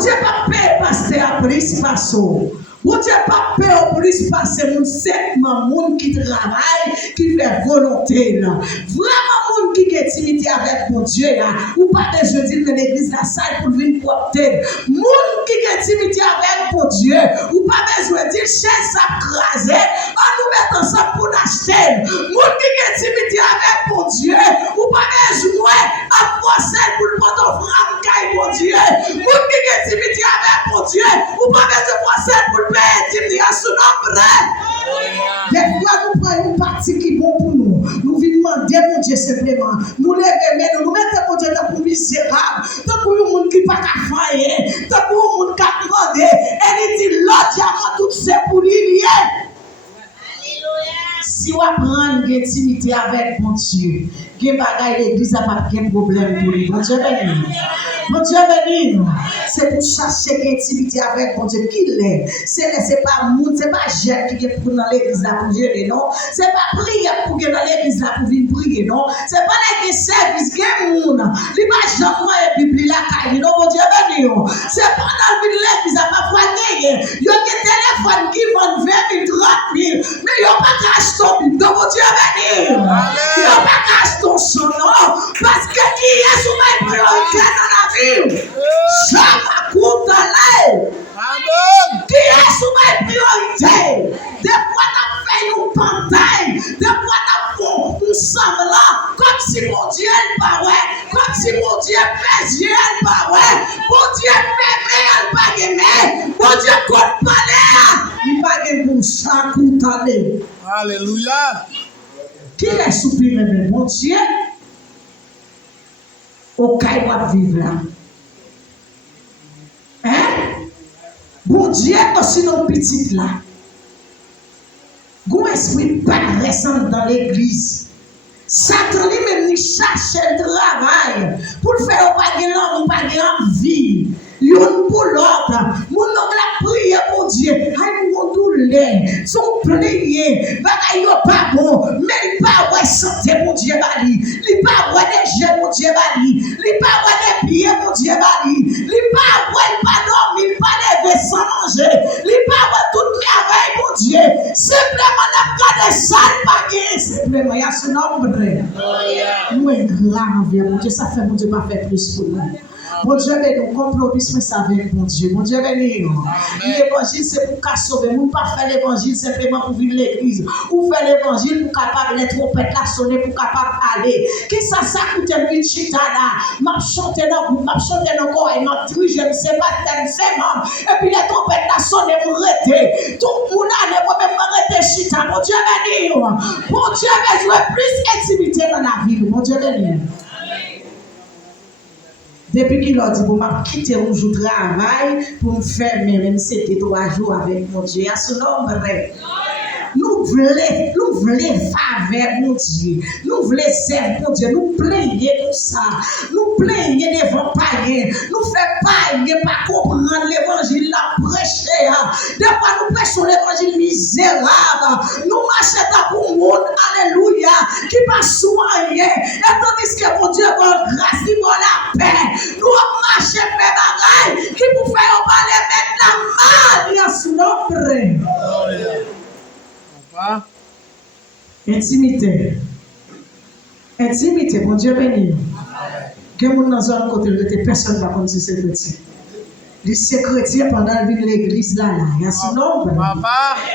Dieu pas payer passer à plus passer. Bon Dieu pas payer plus passer mon seulement monde qui travaille, qui fait volonté là. Vraiment monde qui est intimité avec mon Dieu là. Ou pas besoin de dire que l'église la salle pour venir porter. Monde qui est intimité avec mon Dieu, ou pas besoin de dire chaise à craser, on nous met ensemble pour acheter. Monde qui est intimité avec mon Dieu, ou pas besoin à forcer pour le prendre frappe caille mon Dieu. Monde qui est intimité avec mon Dieu, ou pas besoin de forcer pour le payer à son nom. Des fois, nous prenons une partie qui est bon pour nous. Nous venons demander mon Dieu simplement. Nous levons, nous mettons mon Dieu dans le misérable. Tant pour le monde qui n'a pas qu'à faire, tant pour le monde qui a demandé. Et il dit, l'autre diamant, tout c'est pour lui. Si on apprend l'intimité avec mon Dieu, l'église n'a pas de problème pour lui. Mon Dieu béni. Mon Dieu béni. C'est pour chercher l'intimité avec mon Dieu qui l'est. C'est pas moun, c'est pas Jacques qui est pour dans l'église là pour gérer, non. C'est pas prière pour que dans l'église là pour venir prier, non. C'est pas l'église service qui est moun. Il pas jamais Bible la caille, non. Mon Dieu béni. C'est pas dans l'église là parfois gagner. Il y a des téléphones qui vendent 20 000, 30 000, mais il n'y a pas cash ton Bible. Donc mon Dieu béni. Il n'y a pas cash ton son, non. Parce que qui est sous ma priorité dans la vie. Jamais compte l'air. Qui est sous ma priorité? Des fois, tu fait une pantaille. Des fois, tu fais un semblant. Comme si mon Dieu est pas ouais. Comme si mon Dieu fait Dieu est pas ouais. Mon Dieu fait pas gagné. Mon Dieu compte pas l'air. Il va gagner pour chaque compte l'air. Alléluia. Qui est sous priorité? Mon Dieu. Au cas où on vivre là. Hein? Bon Dieu aussi nos petites là. Gon esprit pas récent dans l'église. Satan lui-même il cherche le travail pour faire pas de l'homme, pas de vie. L'un pour l'autre. Mon homme la prière pour Dieu. Aïe mon douleur. Son prière. Bagaille pas bon. Mais il pas ouais santé mon Dieu bali. Il pas ouais des jeux mon Dieu bali. Il pas ouais des pieds mon Dieu bali. Il pas ouais il pas dormir. Il pas lever sans manger. Il pas ouais toute merveille mon Dieu. Simplement n'a pas de sale baguette. Simplement il y a ce nombre. Nous est grand envers mon Dieu. Ça fait mon Dieu pas faire plus pour nous. Mon Dieu, nous compromis ça avec mon Dieu. Mon Dieu, l'évangile, c'est pour qu'à sauver. Nous ne pas faire l'évangile simplement pour vivre l'église. Ou faire l'évangile pour capable les trompettes la sonner, pour capable aller. Qui ça coûte un petit chita là? M'a chanté dans le groupe, m'a chanté dans le corps, et m'a tri, je ne sais pas, c'est membre. Et puis les trompettes la sonner, pour arrêter. Tout le monde allait, moi même arrêter chita. Mon Dieu, mon Dieu, besoin plus intimité dans la vie. Mon Dieu, depuis qu'il a dit, pour m'a quitter un jour de travail, pour me fermer, même si c'était 3 jours avec mon Dieu, à ce nombre. Nous voulons faveur, mon Dieu. Nous voulons servir, mon Dieu. Nous plaignons pour ça. Nous plaignons devant païens. Nous faisons païens, pas comprendre l'évangile, la prêcher. Des fois, nous prêchons l'évangile misérable. Nous marchons pour le monde, alléluia, qui passe soigné. Et tandis que mon Dieu, mon grâce, il va la paix. Nous marchons, fait bagaille, qui vous fait parler mettre la main, il y a son nombre. Intimité. Intimité, mon Dieu béni. Que mon dans zone côté de personne ne va comme si c'est chrétien. Les secrétaires pendant l'église là, il y a son nombre.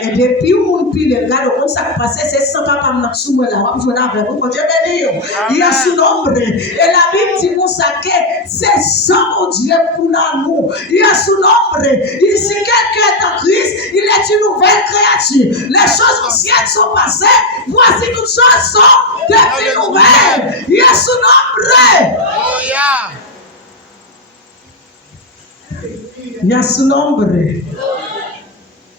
Et depuis mon pile, regarde, on s'est passé, c'est sans papa m'a sous là, on joue avec vous, mon Dieu béni. Il y a son nombre. Et la Bible dit pour ça que c'est sans mon Dieu pour l'amour. Il y a son nombre. Il dit si quelqu'un est en Christ, il est une nouvelle créature. Les choses anciennes sont passées, voici toutes choses sont devenues nouvelles. Il y a son nombre. Oh yeah. Il y a ce nombre.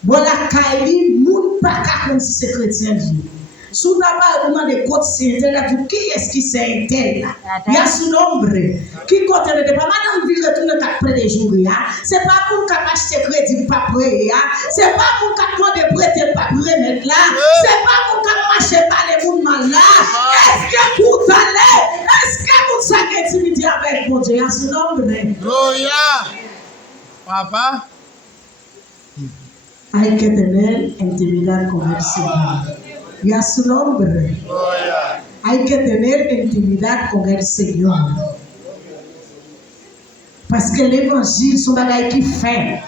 Voilà, Kaili, moun pas comme si c'est chrétien. Si vous n'avez pas demandé côté c'est qui est-ce qui c'est tel là? Il y a ce nombre. Qui compte le départ? Madame ville retourne après des jours. C'est pas pour qu'on acheter crédit pas prêt. C'est pas pour qu'on demande prêter pas prêt là. C'est pas pour qu'on marche pas les moun mal là. Est-ce que vous allez? Est-ce que vous savez intimité avec mon Dieu? Il y a ce nombre. Oh yeah. Apa? Hay que tener intimidad con el Señor. Y a su nombre. Hay que tener intimidad con el Señor. Parce que l'évangile, son bagage qui fait.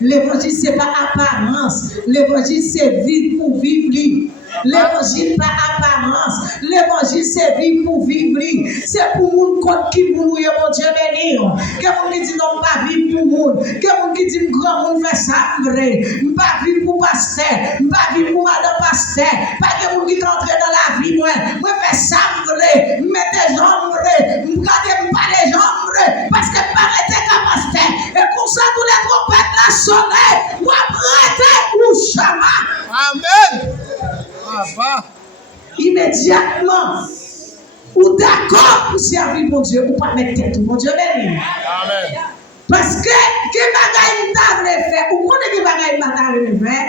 L'évangile, ce n'est pas apparence. L'évangile, c'est vivre pour vivre. L'évangile, pas apparence. L'évangile, c'est vivre pour vivre. C'est pour moun compte qui pour nous, mon Dieu béni. Que moun qui dit non, pas vivre pour moun. Que moun qui dit grand moun fait ça vrai. Pas vivre pour pasteur. Pas vivre pour madame pasteur. Pas que moun qui entre dans la vie, moi fait ça vrai. Mettez jambes vrai. Regardez pas les jambes vrai. Parce que paraît qu'à pasteur. Et pour ça, tous les trompettes la sonner. Ou prêter ou chama. Amen. Apa? Immédiatement, ou d'accord pour servir mon Dieu, ou pas mettre tête, mon Dieu béni. Amen. Parce que, qui bagaille table fait, ou connaît qui bagaille table fait,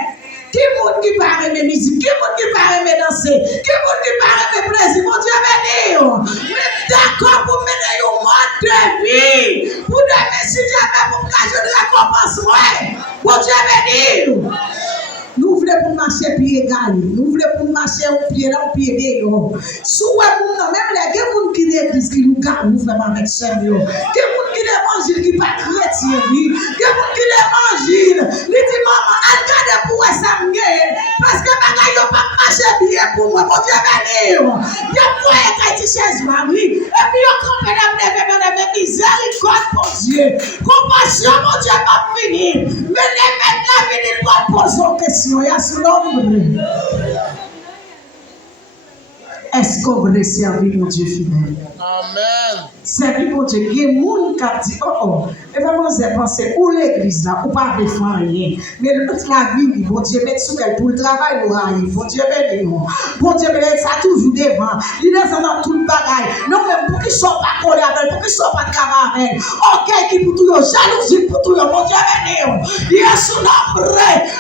qui monde qui parle de musique, qui monde qui parle de danser, qui monde qui parle de plaisir, mon Dieu béni. Mais d'accord pour mener un mode de vie, pour donner si jamais pour cacher de récompense, mon Dieu béni. Nous voulons pour marcher pied égal, nous voulons pour marcher au pied là, au pied dehors. Souvent, même les gens qui l'église qui nous gardent, nous vraiment avec ça. Les gens qui l'évangile qui pas chrétien, les gens qui l'évangile, ils disent maman, regardez pour ça me parce que bagaille yo pas marcher bien pour moi, mon Dieu béni. Yo voyez quand tu cherches Marie, et puis yo campé dans les miséricorde pour Dieu. Compassion, mon Dieu, pas fini. Mais les mecs là viennent pour poser une question. Il y a ce nombre. Est-ce qu'on veut servir mon Dieu fidèle? Amen. Servir mon Dieu. Il y a des gens qui disent, oh, et vraiment, j'ai pensé, où l'église là, ou pas de faire rien. Mais toute la vie, mon Dieu, met sous elle pour le travail, nous arrive. Mon Dieu, béni. Mon Dieu, béni, ça toujours devant. Il est dans tout le bagaille. Non, même pour qu'ils ne soient pas collés avec, pour qu'ils ne soient pas de travail. Ok, qui pour tout, jalousie pour tout, mon Dieu, béni. Il y a son nombre.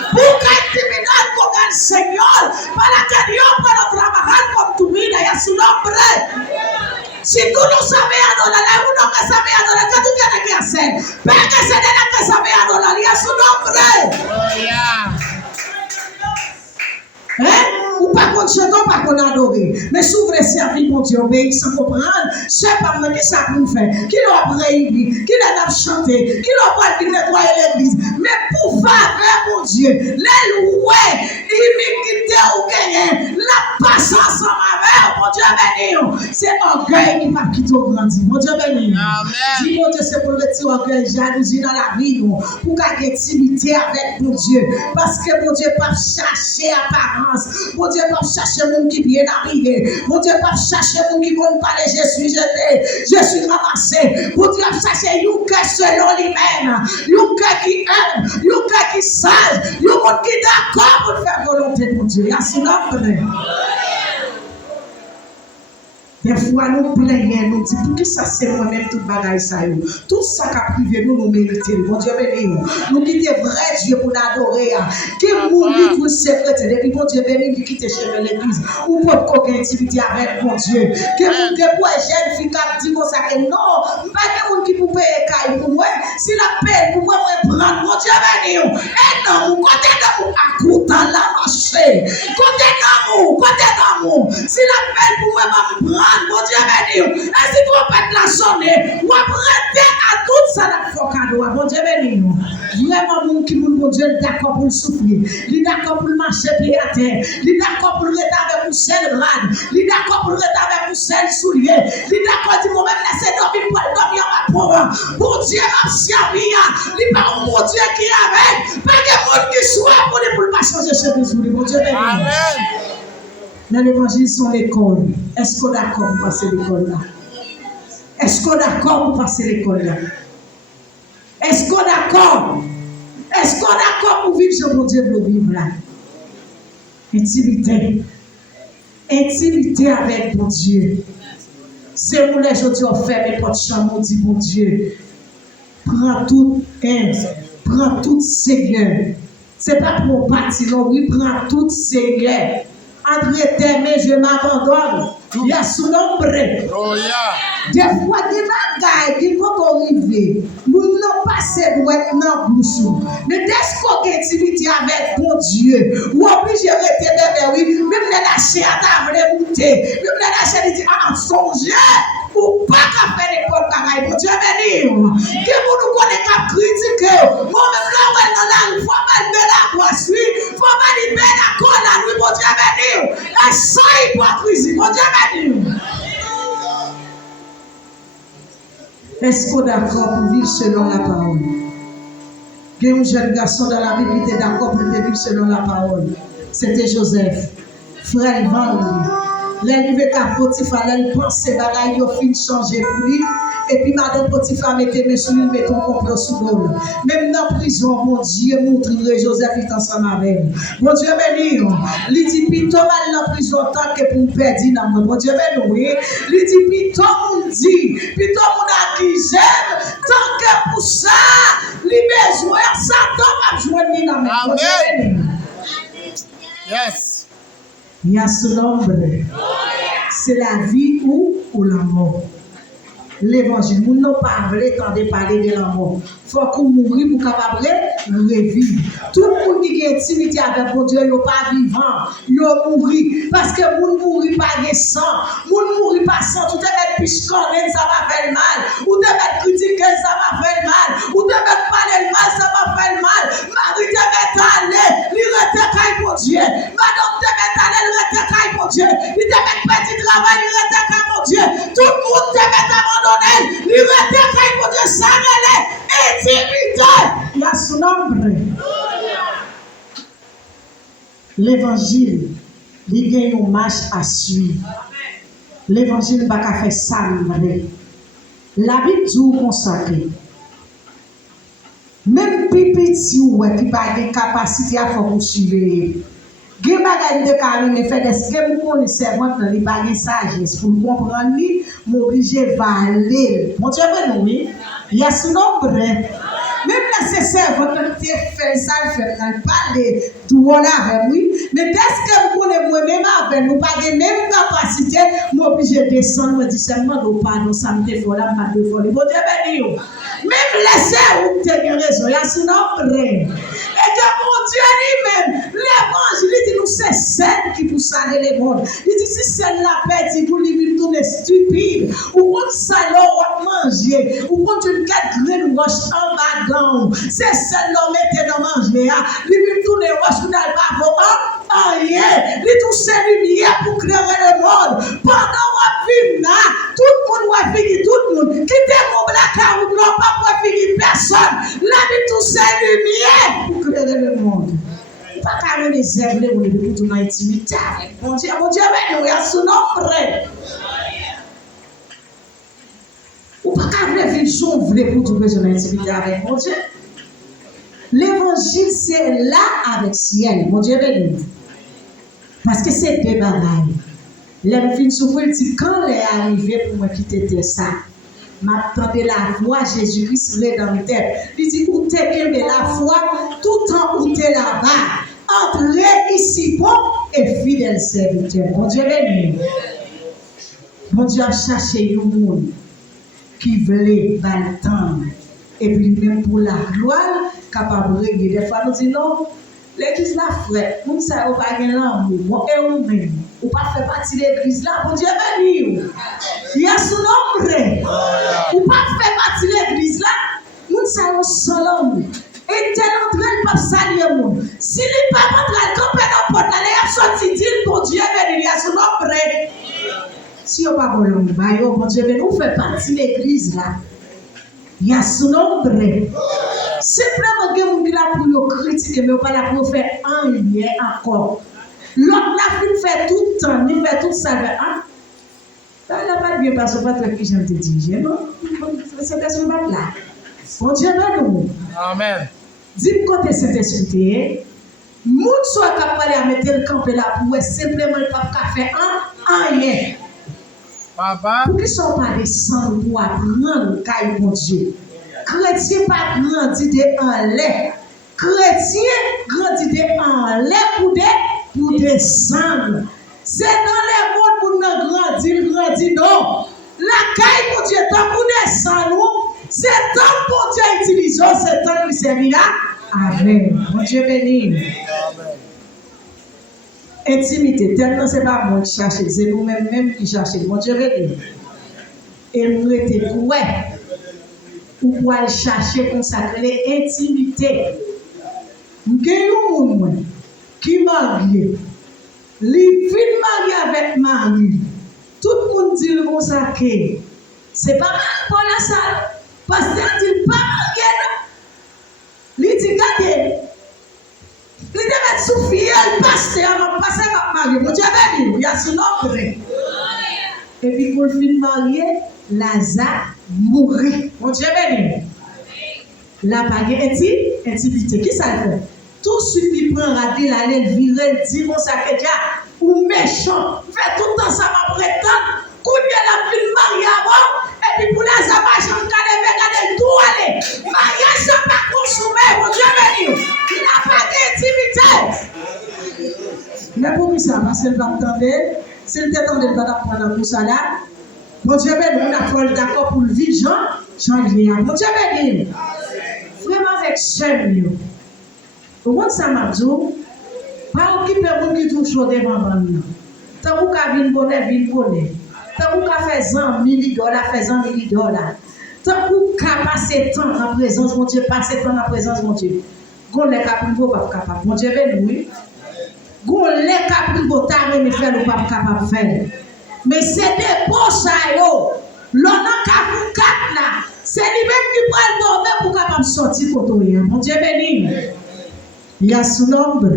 Pour qu'intimidade comme le Seigneur, par laquelle il prend le travail comme tout le monde, il y a son nombre. Si tout nous savons à dollar, nous ne savons à dollar, quand tout est qui a scène. Mais que c'est de que savons à dollar, il y a son nombre. Hein? Ou pas qu'on chante, pas qu'on adore. Mais s'ouvre servir mon Dieu, obéir sans comprendre. C'est pas moi qui ça pour faire. Qui l'a prié, qui l'a chanté, qui l'a pas nettoyer l'église. Mais pour faveur, mon Dieu, les louer, l'immunité ou gagner, la patience avec mon Dieu béni. C'est orgueil qui va quitter au grandi. Mon Dieu béni. Amen. Dis mon Dieu, c'est pour retirer orgueil, jalousie dans la vie, pour gagner intimité avec mon Dieu. Parce que mon Dieu pas chercher apparence. Mon Dieu pas chercher mon qui bien arrivé. Mon Dieu pas chercher mon qui ne parler, je suis jeté, je suis ramassé. Mon Dieu pas chercher un cœur selon lui-même. Un cœur qui aime, un cœur qui sage, un monde qui est d'accord pour faire volonté de mon Dieu. Il y a son nom. Des fois, nous plaignons, nous disons, pour qui ça c'est moi-même tout bagaille ça? Tout ça qui a privé nous, nous méritons. Mon Dieu béni. Nous quittons vrai Dieu pour l'adorer. Qui mourit pour le secret. Depuis mon Dieu béni, qui quitte chez l'église. Ou pour aucune intimité avec mon Dieu. Que vous déployez jeune fille qui dit comme ça que non, pas de monde qui peut payer caille pour moi. Si la paix pour moi, prendre mon Dieu béni. Et non, côté d'amour, à coup dans la marché. Côté d'amour. Si la paix pour moi, prendre. Mon Dieu béni. Et si tu vas pas te la sonner, ou apprêter à tout ça la fois cadeau. Mon Dieu béni. Vraiment, mon qui mon Dieu est d'accord pour le souffrir. Il est d'accord pour le marcher pied à terre. Il est d'accord pour le retarder pour celle rade. Il est d'accord pour le retarder pour celle soulier. Il est d'accord pour moi-même laisser dormir pour dormir à ma pauvre. Mon Dieu m'a servi. Il n'est pas mon Dieu qui est avec. Pas de monde qui soit pour ne pas changer chez Jésus. Mon Dieu béni. Amen. Dans l'évangile, sont l'école. Est-ce qu'on est d'accord pour passer l'école là? Est-ce qu'on est d'accord pour passer l'école là? Est-ce qu'on est d'accord? Est-ce qu'on est d'accord pour vivre ce mon Dieu pour vivre là? Intimité. Intimité avec mon Dieu. C'est où les gens qui ont fermé porte chambre, dit mon Dieu. Prends tout, prends tout Seigneur. C'est pas pour partir, non, oui, prends tout Seigneur. Entre tes mains, je m'abandonne. tout. Il y a son nombre. Oh, yeah. Des fois, des bagailles qui vont arriver, nous n'avons pas ces doigts dans la bouche. Mais dès qu'on a intimité avec mon Dieu, ou obligé de rester bébé, oui, même les lâcher à table, les monter, même les lâcher, ils disent, ah, songez, ou pas qu'à faire des bonnes bagailles, mon Dieu, béni. Que vous nous connaissez qu'à critiquer, moi-même là, où elle dans la rue, faut pas lever la voix, faut pas lever la colle à lui, mon Dieu, béni. Et sans hypocrisie, mon Dieu, béni. Est-ce qu'on est d'accord pour vivre selon la parole? Il y a un jeune garçon dans la Bible qui était d'accord pour vivre selon la parole. C'était Joseph. Frère Ivan. L'arrivée à Potiphar, elle pensait bagaille, il a fini de changer pour lui. Et puis madame Potiphar mettait mes sous lui, mettait un complot sous l'eau. Même dans la prison, mon Dieu, montrer Joseph est ensemble avec lui. Mon Dieu béni. Il dit, puis tout mal dans la prison tant que pour perdre dans moi. Mon Dieu béni, oui. Il dit, puis tout le monde dit, puis tout le monde accuse, tant que pour ça, il besoin, Satan va joindre dans moi. Amen. Yes. Il y a ce nombre. C'est la vie ou la mort. L'évangile, nous n'avons pas voulu parler de la mort. Il faut qu'on mourir pour capable de revivre. Tout le monde qui est intimité avec mon Dieu, il n'est pas vivant, il est mourir. Parce que vous ne mourrez pas de sang, vous ne mourrez pas sans, tout est mettre pisconner, ça va faire mal. Ou de mettre critiquer, ça va faire mal. Ou de mettre parler mal, ça va faire mal. Marie te met aller, il reste caille pour Dieu. Madame te met aller, il reste caille pour Dieu. Il te met petit travail, il reste caille pour Dieu. Tout le monde te met abandonné, il reste caille pour Dieu. Ça relève, intimité. Il y a son nombre. L'évangile, il y a une marche à suivre. L'évangile ne va pas faire ça. La Bible dit consacré. Même petit ou qui n'a pas de capacité à faire suivre. Il y a des bagages de carrière, mais fait des schèmes pour les servants dans les bagages sagesse. Pour comprendre, m'obliger à aller. Mon Dieu, oui. Il y a ce nombre. Même là, c'est servant qui fait ça, il fait parler tout le monde avec lui. Mais dès que vous connaissez moi-même avec nous, pas de même capacité, m'obliger de descendre, me dire seulement, nous pardon, ça me défaut là, ma défaut. Mon Dieu, béni. Même laissez où tu as raison, il y a ce nombre. Et que mon Dieu lui-même, l'évangile, il dit nous c'est celle qui pousse aller les mondes. Il dit si celle la pète, il vous lui tourner stupide, ou quand ça l'on manger, ou quand une carte graine roche en bagan, c'est celle-là mettez dans manger, lui lui tourner roche, vous n'avez pas vos rien, lui tout c'est lumière pour créer le monde. Pendant qu'on vit là, tout le monde va finir, tout le monde, quittez mon black ou non pas pour finir personne, là lui tout c'est lumière pour créer le monde. Pas qu'à les aimer, on est pour dans l'intimité avec mon Dieu, mais nous, il y a son nombre. Ou pas qu'à vivre son vrai pour trouver dans l'intimité avec mon Dieu. L'évangile, c'est là avec ciel, mon Dieu béni. Parce que c'est des bagailles. L'homme fin souffrir, il dit, quand il est arrivé pour me quitter ça, m'attendait la foi, Jésus-Christ rédempteur. Il dit, où t'es bien, mais la foi, tout temps où t'es là-bas. Entrez ici bon et fidèle serviteur. Mon Dieu béni. Mon Dieu a cherché un monde qui voulait l'entendre. Et puis même pour la gloire, capable de régler. Des fois, nous disons non, l'église là, frère, nous ne savons pas gagner l'amour. Et nous-mêmes, on ne pas faire partie de l'église là. Mon Dieu béni. Il y a son nombre. On ne pas faire partie de l'église là. Nous ne savons son l'amour. Et tel entraîne pas saluer le monde. Si les parents entraînent, quand on peut aller sortir, dit pour Dieu, il y a son nombre. Si on pas bon, mon Dieu, on fait partie de l'église là. Il y a son nombre. Simplement, il y a pour nous critiquer, mais pas là pour faire un lien encore. L'autre là, il fait tout le temps, il fait tout ça. Ça n'a pas de bien parce que pas très que j'aime te dire, non? C'est ce qu'on va là. Mon Dieu, nous. Amen. Dis-moi côté cet esprit, moun soit capable de mettre le camp là pour simplement le pas faire un rien. Papa. Pour qu'ils ne soient pas descendus pour apprendre caille mon Dieu. Chrétien pas grandi de en lait. Chrétien grandi de en lait pour descendre. C'est dans les mondes pour nous grandir, non. La caille pour Dieu, tant pour descendre nous, c'est temps pour Dieu utiliser, c'est temps qui servir là. Amen. Mon Dieu béni. Intimité, tellement c'est pas moi qui cherche, c'est nous-mêmes qui cherchons. Mon Dieu béni. Et nous étions pour pour aller chercher, consacrer l'intimité. Nous avons un homme qui est marié. Il vient marié avec Marie. Tout le monde dit le consacré. C'est pas mal pour la salle. Parce qu'il dit pas marié. Il dit regardez. Il dit mettre sous fille, il passe avant de passer avec Marie. Mon Dieu béni, il y a son nom. Et puis pour le film marié, Lazare mourit. Mon Dieu béni. La bague intimité. Qui ça fait? Tout de suite, il prend raté, il allait virer, il dit, mon sacré dia, ou méchant, fait tout le temps ça va prétendre, qu'on y a la ville mariée avant, et puis pour la zabâche, on regarde tout aller. Mariage, ça pas consommer, mon Dieu béni. Il n'a pas d'intimité. Mais pour qui ça? Parce qu'elle va attendre, si elle t'attendait, elle va prendre pour ça là. Mon Dieu béni, on a fait d'accord pour le vivre, Jean-Louis. Mon Dieu béni. Vraiment avec seul. Au moins, ça m'a dit, pas occuper le monde qui touche devant moi. Tant que vous avez une bonne, tant que vous avez fait $100 000, fait $100 000. Tant que vous avez passé temps en présence, mon Dieu, passé temps en présence, mon Dieu. Vous les capables, vous pas capable. Mon Dieu, oui. Vous les capables, vous ne faire ou pas capable de faire. Mais c'est des beaux saillots. L'on a capable de là. C'est lui-même qui prend le moment pour capable sortir pour toi. Mon Dieu béni. Il y a son nombre.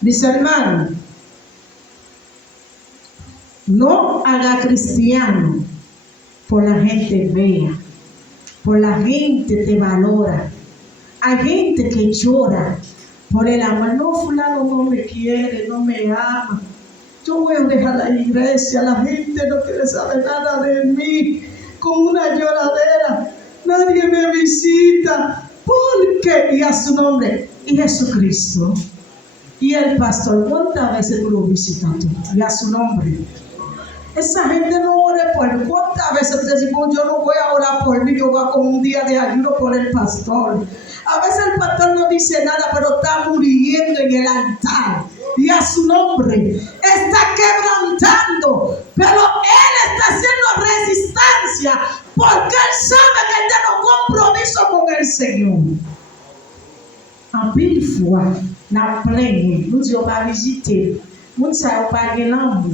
Musulman. No haga cristiano por la gente vea, por la gente te valora, hay gente que llora por el amor. No, fulano no me quiere, no me ama. Yo voy a dejar la iglesia, la gente no quiere saber nada de mí. Como una lloradera, nadie me visita. Porque, y a su nombre, y Jesucristo, y el pastor, ¿cuántas veces tú lo visitas tú? Y a su nombre. Esa gente no ora por él. ¿Cuántas veces tú dices, yo no voy a orar por mí, yo voy a con un día de ayuno por el pastor? A veces el pastor no dice nada, pero está muriendo en el altar. Y a su nombre está quebrantando, pero él está haciendo resistencia porque él sabe que él tiene un compromiso con el Señor. En pile fois, na pleine, nous disons pas visiter, nous ne savons pas l'amour,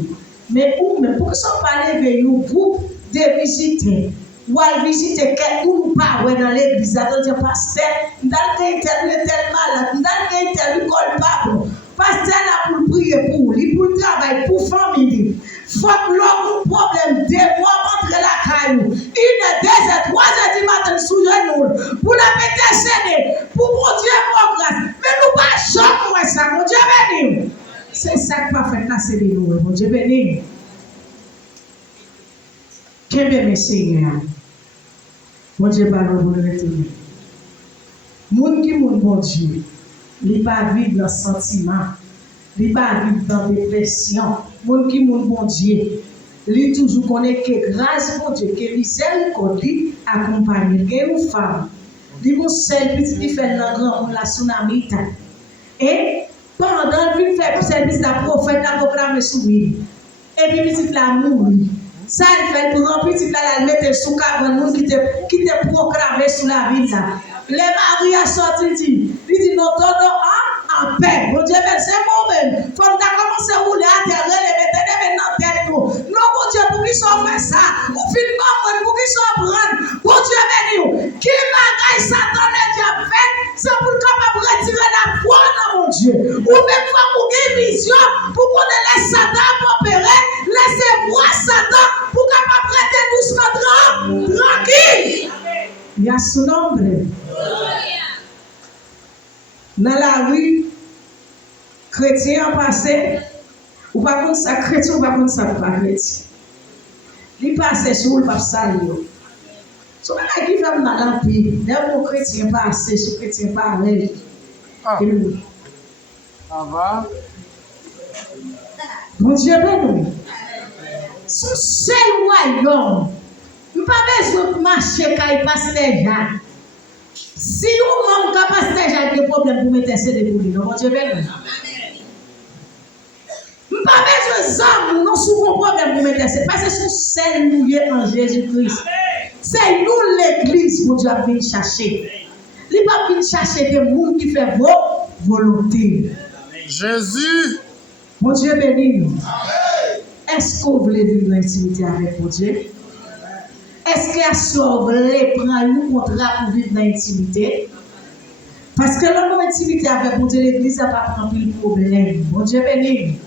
mais pour que ça pas lever un groupe de visiter, ou à visiter quelqu'un ou pas dans l'église, dans le pasteur, dans le tel malade, dans le tel culpable. Pasteur là pour prier pour lui, pour travailler, pour famille. Faut que l'homme problème 2 mois entre la caillou. 1 heure, 2 heures, 3 heures du matin sous genou. Pour la mettre chaîne, pour mon Dieu mon grâce. Mais nous pas choquer ça, mon Dieu béni. C'est ça qui va faire casser les nous, mon Dieu béni. Qu'est-ce que Seigneur? Mon Dieu va nous retourner. Moun qui mon bon Dieu. Il va vivre dans le sentiment, il va vivre dans la dépression. Mon qui mon bon Dieu, il toujours connaît que grâce mon Dieu, que miséricorde accompagne une femme. Il mon seul petit qui fait la grande la tsunami. Et pendant qu'il fait le service de la prophète, la programme sous lui. Et puis petit la mourir. Ça il fait pour un petit la mettre sous cabane monde qui te programmé sous la ville là. Les maris a sorti dit, il dit non en paix. Mon Dieu, c'est moi-même. Faut que commencer à rouler à terre, les mettre dans tête nous. Non, mon Dieu, pour qui sont fait ça? Ou finalement, pour qui sont prendre? Mon Dieu, béni. Qui bagaille Satan le diable fait? C'est pour capable retirer la foi dans mon Dieu. Ou même pour une vision, pour qu'on laisse Satan opérer, laissez voir Satan pour capable prêter doucement tranquille. Il y a son nombre. Dans la rue, chrétien passé, ou pas contre ça chrétien, ou pas contre ça pas chrétien. Il passe sur le pape salio. So on a qui fait dans l'empire, les chrétiens passent, les chrétiens parlent. Ça va? Mon Dieu béni. Son seul royaume. Pas besoin de marcher quand il passe déjà. Si vous manquez pas déjà des problèmes pour mettre ces déboulis, mon Dieu béni. Pas besoin d'hommes, non souvent problème pour mettre ces parce que son seul mouillé en Jésus-Christ. C'est nous l'église pour Dieu a venir chercher. Il ne va pas venir chercher des gens qui font vos volontés. Jésus. Mon Dieu béni. Est-ce que vous voulez vivre l'intimité avec mon Dieu? Est-ce que vous voulez prendre un contrat pour vivre l'intimité? Parce que l'homme intimité avec mon Dieu, l'église n'a pas pris le problème. Mon Dieu béni.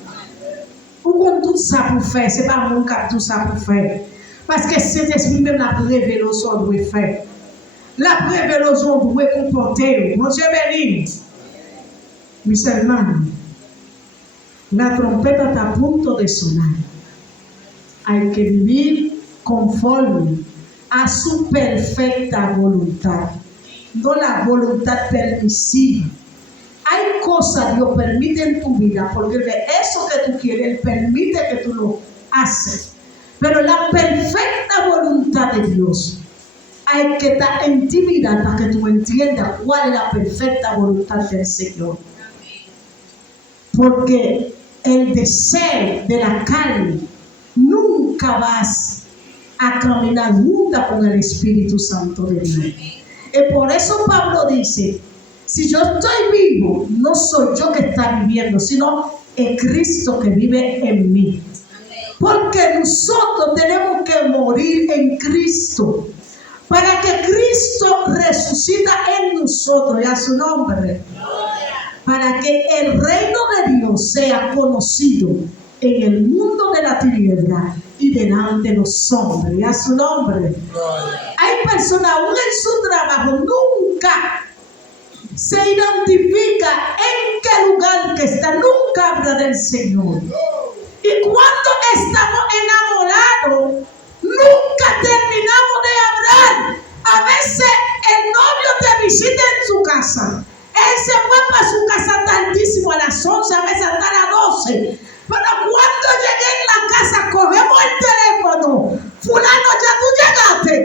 Vous avez tout ça pour faire. Ce n'est pas mon qui a tout ça pour faire. Parce que cet esprit même la révélation doit faire. La révélation doit comporter. Mon Dieu béni. Musulmán, la trompeta está a punto de sonar. Hay que vivir conforme a su perfecta voluntad, no la voluntad permisiva. Hay cosas que Dios permite en tu vida porque de eso que tú quieres, Él permite que tú lo haces. Pero la perfecta voluntad de Dios, hay que estar en intimidad para que tú entiendas cuál es la perfecta voluntad del Señor. Porque el deseo de la carne nunca vas a caminar junta con el Espíritu Santo de Dios. Y por eso Pablo dice, si yo estoy vivo, no soy yo que está viviendo, sino el Cristo que vive en mí. Porque nosotros tenemos que morir en Cristo, para que Cristo resucita en nosotros, y a su nombre. Para que el reino de Dios sea conocido en el mundo de la tiniebla y delante de los hombres. Y a su nombre. Hay personas, aún en su trabajo, nunca se identifica en qué lugar que está, nunca habla del Señor. Y cuando estamos enamorados, nunca terminamos de hablar. A veces el novio te visita en su casa. Él se fue para su casa tardísimo, a las 11, a veces hasta las 12. Pero cuando llegué en la casa, cogemos el teléfono. Fulano, ya tú llegaste.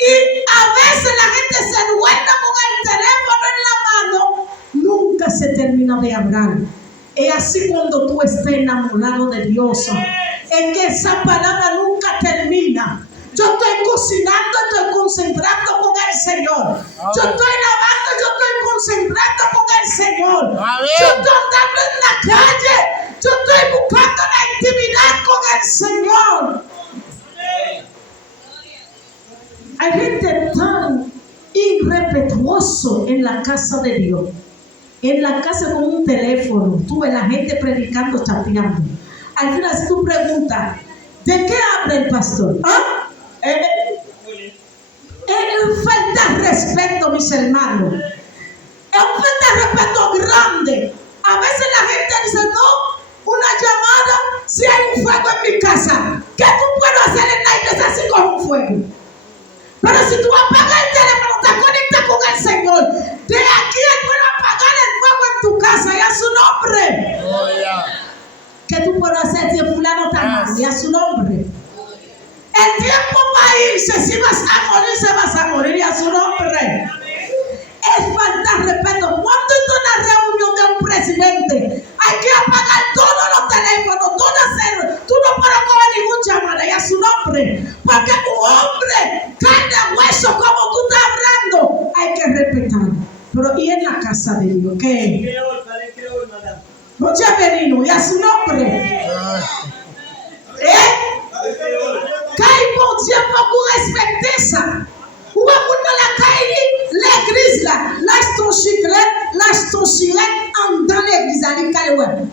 Y a veces la gente se duerme con el teléfono en la mano. Nunca se termina de hablar. Es así cuando tú estés enamorado de Dios. Es que esa palabra nunca termina. Yo estoy cocinando, estoy concentrando con el Señor. Yo estoy lavando, yo estoy concentrando con el Señor. Yo estoy andando en la calle. Yo estoy buscando la intimidad con el Señor. Hay gente tan irrespetuoso en la casa de Dios. En la casa con un teléfono. Tú ves la gente predicando, chateando. Al final, si tú preguntas, ¿de qué habla el pastor? ¿Ah? Falta de respeto, mis hermanos. Es un falta de respeto grande. A veces la gente dice, no, una llamada, si hay un fuego en mi casa, ¿qué tú puedes hacer en la iglesia si con un fuego? Pero si tú apagas el teléfono, te conectas con el Señor. De aquí Él puede apagar el fuego en tu casa y a su nombre. Oh, yeah. ¿Qué tú puedes hacer si el fulano está mal y a su nombre? El tiempo va a irse, si vas a morir y a su nombre. Es falta de respeto. Cuando es una reunión de un presidente, hay que apagar todos los teléfonos, tú no puedes coger ningún llamada y a su nombre. Porque un hombre, carne, hueso, como tú estás hablando, hay que respetar. Pero ¿y en la casa de Dios qué? Muchas venido y a su nombre. Kai bon Dieu pas pour respecter ça. Ou à mon la caille l'église là, lâche ton chiclet en dans l'église à l'école.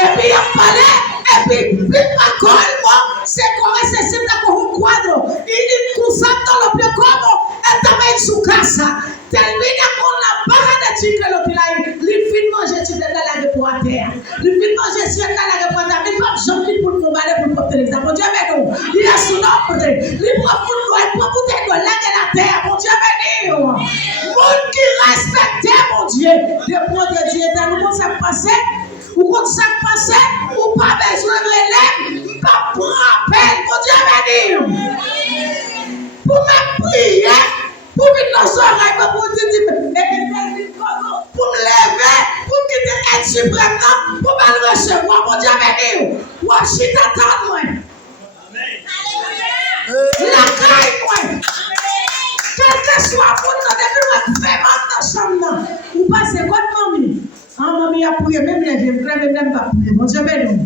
Et puis on parlait, et puis pas colmo, c'est como se sienta con un cuadro y cruzando los pies como estaba en su casa. Termina con la barra de chicle lo tira ahí. Le film manger tu de la de pour terre. Le film manger sur la de pour terre. Mais pas jean pour nous baler pour porter les enfants. Dieu béni. Il a son nombre. Il prend pour nous, pour porter la de la terre. Mon Dieu béni. Monde qui respecte mon Dieu. Dieu. De prendre Dieu éternel. Nous ça passer. Ou quand ça passe, ou pas besoin de l'élève, pas prendre peine, mon Dieu béni. Pour me prier, pour venir dans son oreille, pour dire, pour me lever, pour me quitter être suprême, pour me recevoir, mon Dieu béni. Ou si t'attends, moi. La caille, moi. Quel que soit mon nom, depuis moi, fais maintenant, chambre, ou passez votre mamie. Ah, mamie a prié, même les jeunes, même pas prier. Mon Dieu béni.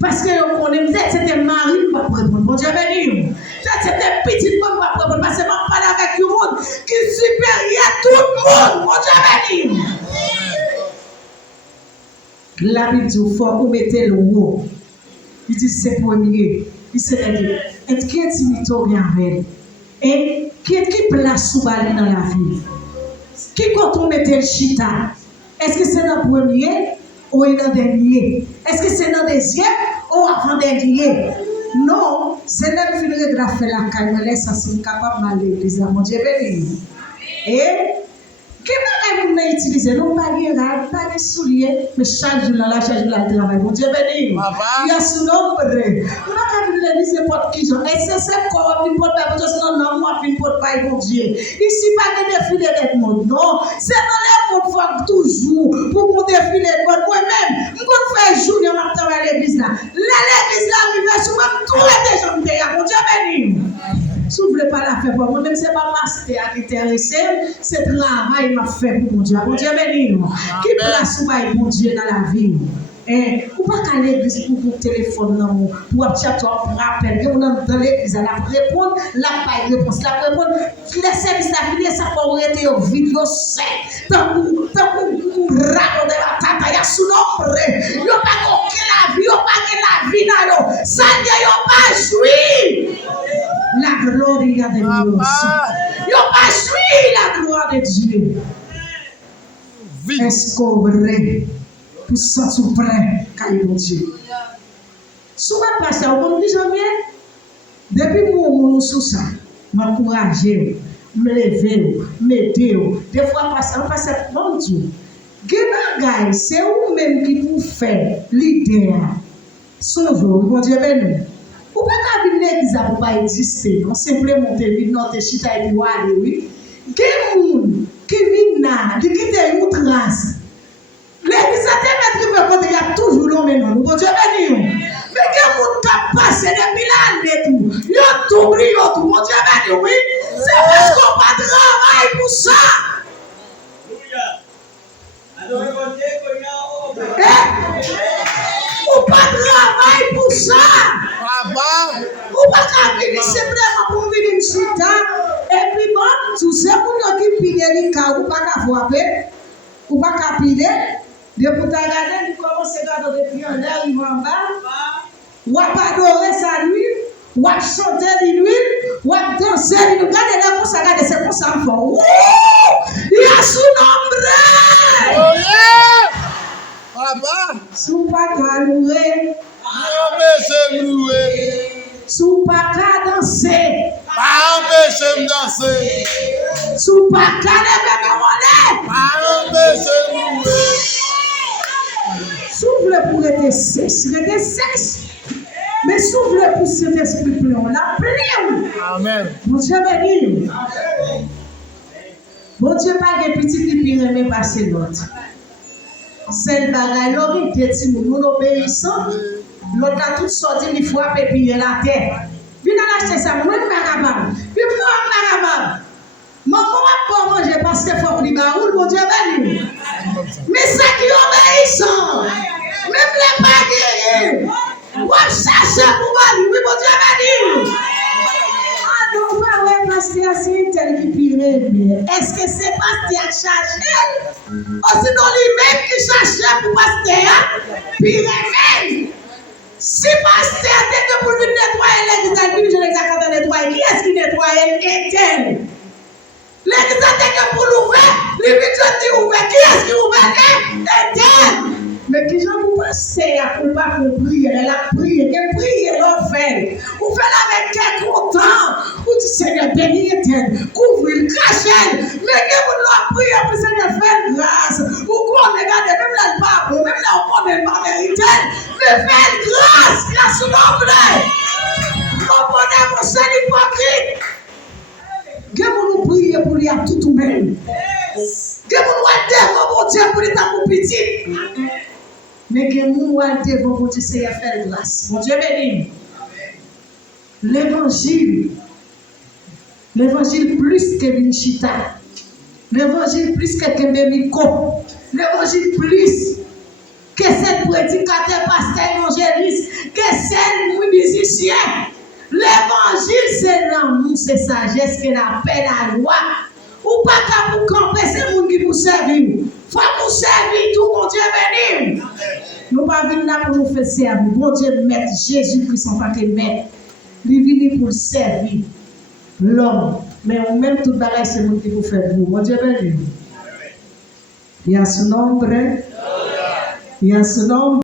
Parce que on aime c'était mari qui va répondre. Mon Dieu béni. C'était petit monde qui va répondre. Parce que je parle avec le monde qui est supérieur à tout le monde. Mon Dieu béni. La Bible dit il faut vous mettez le haut. Il dit c'est premier. Il s'est dit est-ce qui est intimidant avec et qui place sous balai dans la vie. Qui quand on mettait le chita. Est-ce que c'est dans le premier ou dans le dernier? Est-ce que c'est dans le deuxième ou avant-dernier? Non, c'est là que je vais faire la caille, mais ça c'est capable d'aller à l'église. Mon Dieu béni. Et qui va nous utiliser? Non, pas de souliers, mais chaque jour là, chaque jour là, travail. Mon Dieu béni. Il y a ce nombre. On va venir à l'église n'importe qui. Et c'est quoi? Une porte pas, parce que non, moi, une porte pas, mon Dieu. Ici, pas de défilé de monde. Non, c'est dans les mondes faut toujours pour qu'on défile de monde. Moi-même, je fais journée, je travaille à l'église là. L'église là, arrive souvent, tous les gens me disent, mon Dieu béni. Si vous ne voulez pas la faire pour moi-même, ce n'est pas master qui t'intéresse, c'est travail qui m'a fait pour mon Dieu. Mon Dieu béni. Qui place ou mon Dieu dans la vie? Ou pas qu'à l'église pour vous téléphone, pour chatter, pour rappeler, on est dans l'église, la répondre, la pas réponse, la répondre, les services d'affiliés, ça peut arrêter au vidéo sec, tant qu'on raconte la tata, il y a sous l'ombre, il n'y a pas la vie, il n'y a pas la vie dans l'eau, ça n'y a pas joui. La gloire de Dieu. Il n'y a pas joui la gloire de Dieu. Est-ce qu'on vrai? Pour ça, tout prêt, quand mon Dieu. Souvent, passer au bon janvier, depuis que nous sommes ça, m'encourager, me lever, m'aider. Des fois, on passe mon Dieu. Guénagay, c'est vous-même qui vous fait l'idée. Sauvez-vous, mon Dieu béni. Ou pas qu'à venir l'église pour pas exister, non simplement monter notre chita et puis aller, oui. Quelqu'un qui vient là, qui quitte une trace. L'église a tellement de il y a toujours l'homme et non. Bon Dieu béni. Mais quelqu'un qui a passé depuis l'année tout, il a tout oublié tout. Bon Dieu béni, oui. C'est parce qu'on pas de travail pour ça. Ou pas de travail pour ça. Ou pas qu'à venir simplement pour venir chita. Et puis bon, tout ça pour nous qui piller les cas, ou pas qu'à frapper, ou pas qu'à piller. De pour regarder, nous commençons à regarder depuis en l'air, il va en bas. Ou à adorer sa nuit, ou à chanter l'huile, ou à danser l'huile. Regardez là pour ça, regardez, c'est pour ça enfant. Il y a sous nombre. Oh yeah! Papa! Sous pas qu'à louer. Sous pas qu'à danser. Pas empêcher de danser. Sous pas qu'à lever. Pas empêcher de louer. Souffle pour être sèche, mais souffle pour cet esprit plein, la pleine. Amen. Mon Dieu béni. Mon Dieu pas de petit qui pire mais passer l'autre. C'est le bagage, l'autre qui dit nous obéissons, l'autre a tout sorti, il faut appuyer la terre. Viens acheter ça, moi je suis capable. Puis moi je suis capable. Maman va pas manger parce qu'il faut qu'il baroule, mon Dieu béni. Mais ça qui obéissant, même les baguettes, on va chercher pour aller, oui, mon Dieu béni. Ah non, pas ouais, parce que c'est tel qui pire. Est-ce que c'est parce qu'il a cherché? Ou sinon lui-même qui cherchait pour pasteur, pire même. Si pasteur était que pour lui nettoyer l'église, je l'ai quand nettoyer. Qui est-ce qui nettoie? Éternel. L'église était que pour l'ouvrir, les vitres sont ouvertes. Qui est-ce qui ouvre? Éternel. Mais qui j'en vous pensez à pour pas prier, elle a prié, qu'elle prie, elle a fait. Vous faites avec quel content, vous dites Seigneur, bénis l'éternel, couvre le cachet, mais que vous l'avez prié, puis Seigneur, faites grâce. Vous regardez, même là, le pape, même là, on connaît pas vérité, mais faites grâce, grâce au nom. Comprenez mon seul hypocrite. Que vous nous priez pour lui à tout même. Que vous nous devant mon Dieu pour l'état pour petit. Mais que nous devant mon Dieu, Seigneur, faire grâce. Mon Dieu béni. L'évangile plus que Vinchita. L'évangile plus que Kembemiko. L'évangile plus que cette prédicateur, pasteur, évangéliste, que celle musicien. L'évangile, c'est l'amour, c'est sagesse, c'est la paix, la joie. Ou pas qu'à vous camper, c'est le monde qui vous servir. Faut vous servir tout, mon Dieu béni. Nous ne pas venir là pour nous faire servir. Mon Dieu, mettre Jésus-Christ en tant que maître. Il vient pour servir l'homme. Mais on même tout bagage, c'est le monde qui vous fait vous. Mon Dieu béni. Il y a ce nombre. Il y a ce nombre.